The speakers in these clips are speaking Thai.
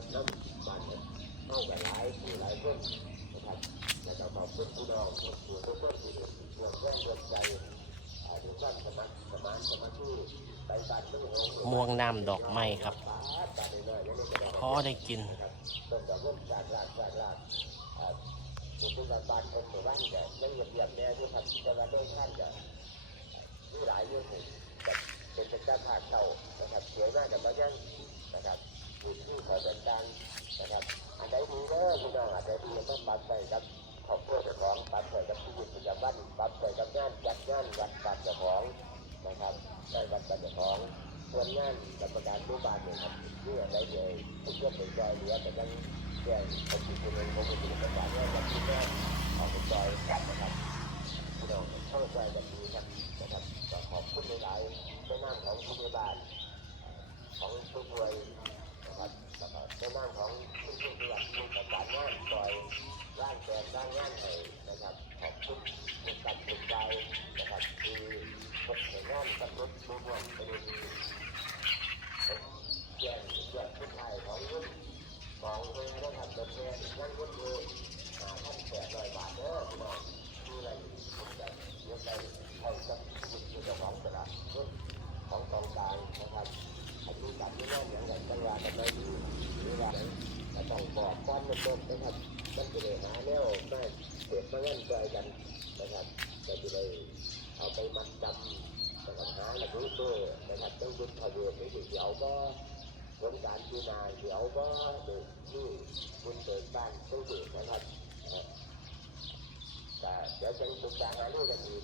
ถน้ำมันเข้ากันหลายผู้หลายคนนะครับแล้วก็ขอบคุณพี่น้องทุกคนทุกคนที่ร่วมแรงร่วมใจทุกท่านสมัครสมานสมัครที่ไปบ้านทุกหงม่วงน้ำดอกไม้ครับพอได้กินต้นดอกร่มจากรากจากรากอ่าสุขุมบ้านคนหมู่บ้านแต่ยังเหยียบเหยียบแน่ที่ทำแต่ละโดยท่านจะมีหลายเรื่องหนึ่งแบบเป็นเป็นเจ้าภาคเก่านะครับสวยมากแต่บางอย่างนะครับอยู่ที่ขอจัดการ นะครับอันใดดีเด้อพี่น้องอันใดดีต้องปรับใส่กับครอบครัวเจ้าของปรับใส่กับชีวิตประจำวันปรับใส่กับงานจัดงานวัดปรับเจ้าของนะครับใส่วัดปรับเจ้าของส่วนงานกรรมการรูบ้านเนี่ยครับเรื่องอะไรเลยทุกเรื่องเป็นใจเหลือแต่ยังแจ้งคนที่คนหนึ่งคนที่เป็นประจำเนี่ยวันที่แรกออกเป็นใจกันนะครับพี่น้องเข้าใจกันดีครับนะครับก็ขอบคุณหลายๆในนามของผู้บริบาลของผู้ป่วย แกนร่างงานให้นะครับขอบคุณทุกการทุกใจนะครับคือคนในงานกับรถผู้ป่วมไปดูดีผมแจ้งแจ้งทุกทายของรุ่นของเพื่อนนะครับรถแทนงานรุ่นเรือวมาท่านแปดร้อยบาทเด้อพี่น้อง ดูอะไรผมจะยกได้ให้กับคุณเจ้าของตลาดรุ่นของกองกลางนะครับอันนี้กับที่นั่นอย่างไรจังหวะกันไม่ดีหรือว่าจะ ต้องบอกก้อนมันต้นนะครับมันจะได้หาแนวได้เก็บมาเงินใจกันนะครับจะจะได้เอาไปมัดจำนะครับหาหลักรู้ด้วนะครับต้องยุดทะเบียนไม่ถึงเดี๋ยวก็ผลการพิจารณาเดี๋ยวก็เด็กที่คุณเปิดบ้านต้องดูนะครับแต่เดี๋ยวจะศึกษาหารือกันอีก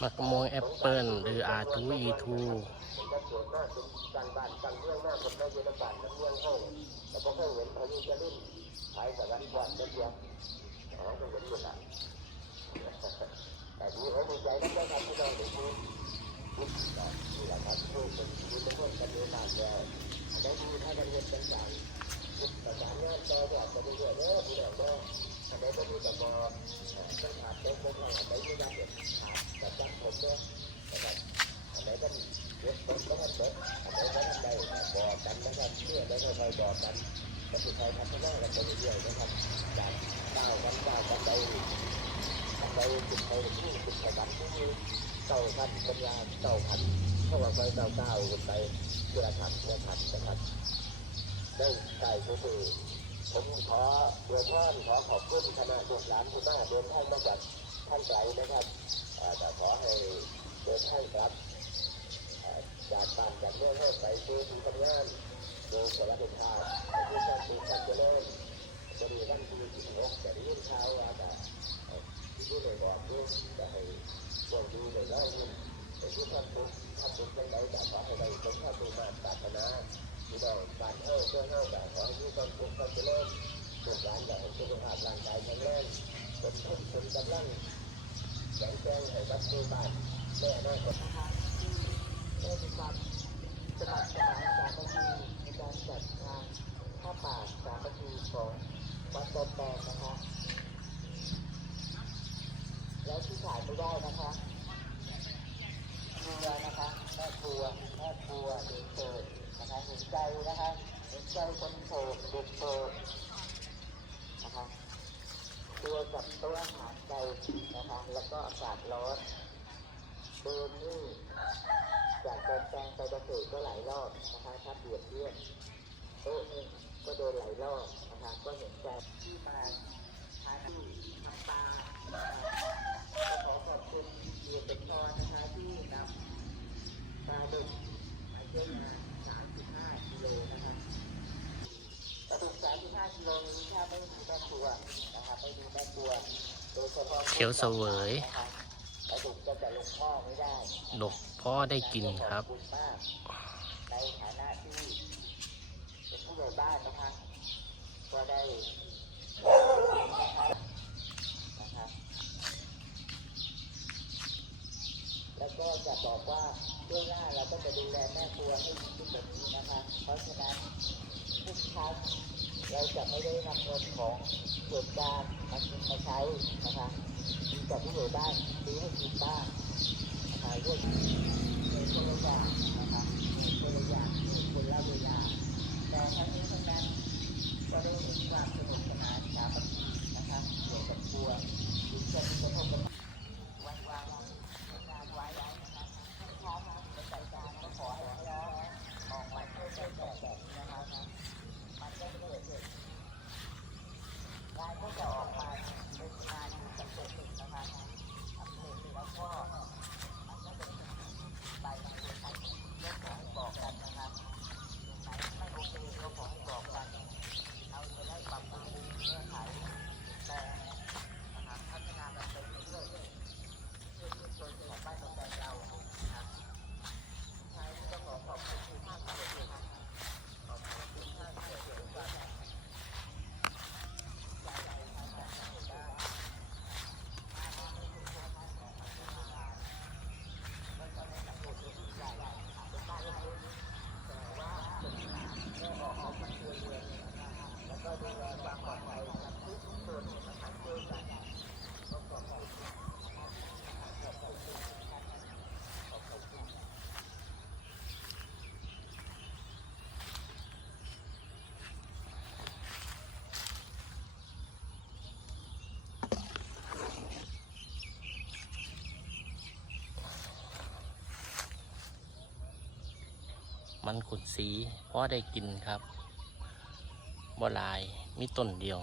มะม่วงแอปเปิลหรืออาทูอีทู ผมก็ตรวจหน้าเป็นการบ้านการเมืองหน้าคนได้เยินบ้านน้ำเมืองห้องแต่พอเขาเห็นเขายู่จะรุ่นขายสารพัดเดียวอ๋อต้องเห็นอยู่ละแต่ดีเขาดีใจนะเจ้าครับที่เราได้ยินนี่แหละครับผู้เป็นผู้เป็นคนกันเองนานแล้วได้ดีถ้ากันเรียนต่างๆประสานงานต่อแบบจะเป็นเรื่องเด้อพี่น้องก็อันนี้ก็มีแต่บอต้องขาดต้องคงอันไหนไม่ได้เด็ดขาดแต่จังผมเนี่ยนะครับอันไหนมันเยอะต้นก็มั พันก็ทำได้บอกกันนะครับเชื่อได้ค่อยบอกกันก็สุดท้าพันากันไปเรียกนะครับจากเก้าวกันก้าวกันไปอันใจุดไปที่จุดสกัดที่เต่าพันปัญญาเต่าพันเข้าเต่าก้าวกันไปเพื่อทำเพื่อทำนะครับได้ใส่ก็คือผมขอเดือนท่าขอขอบคุณคณะลูกหลานคุณแม่เดินทางมาจากท่านไกลนะครับแต่ขอให้เดินทางกลับ จากบ้านจากเมืองให้ไปดูที่ทำงานโดูสารพัดข่าวไปดูการดูการเจริญจะดูด้านที่สิบหกจะได้ยินข่าวว่าแต่ที่ดูเลยบอกดูจะให้พวกดูเลยแล้วยิ่งไปดูท่านบุญท่านบุญเป็นไหนแต่ขอให้ได้เป็นท่านบุญมาปรารถนาพี่น้องบ้านเฮาเพื่อเฮาแบบขอให้มีความสุขความเจริญลูกหลานแบบให้สุขภาพร่างกายแข็งแรงเป็นทุนเป็นกำลังแข็งแรงให้บัดนี้บ้านแม่แม่ก็ ได้มีความสมัครสมานสามัคคีในการจัดงานผ้าป่าสามัคคีของวัดตนแดงนะคะแล้วที่ขายไม่ได้นะคะครัวนะคะแม่ครัวแม่ครัวเด็กเสิร์ฟนะคะเห็นใจนะคะเห็นใจคนเสิร์ฟเด็กเสิร์ฟนะคะตัวกับต๊ะอาหารใจนะคะแล้วก็อากาศร้อน เดินนี่จากตอนแปลงไปเกษตรก็หลายรอบนะคะถ้าเปรียบเทียบโต๊ะหนึงก็โดนหลายรอบนะคะก็เห็นใจที่มาหาที่ทำปลาขอขอบคุณเดียเป็นพรนะคะที่นำปลาดุกมาเชื่อมา35กิโลนะคะปลาดุก35กิโลนี้ถ้าไม่มีแม่ครัวนะคะไม่มีแม่ครัวโดยเฉพาะเขียวเสวยนะคะ ปลาดุกก็จะลงหม้อไม่ได้ดกพ่อได้กินครับขอณมากในฐานะที่เป็นผู้ใหญ่บ้านนะคะก็ได้นะคะแล้วก็จะบอกว่าเรื่องหน้าเราก็จะดูแลแม่ครัวให้ดีขึ้นแบบนี้นะคะ เพราะฉะนั้นทุกครั้ง เราจะไม่ได้นำเงินของส่วนกลางมามาใช้นะคะมีแต่ผู้อยู่บ้านซื้อให้กินบ้างนะคะเรื่องในคนละอย่างนะคะในคนละอย่างในคนละเวลาแต่ทั้งนี้ทั้งนั้นก็ได้มีความ มันขุนสีเพราะได้กินครับบ่หลายมีต้นเดียว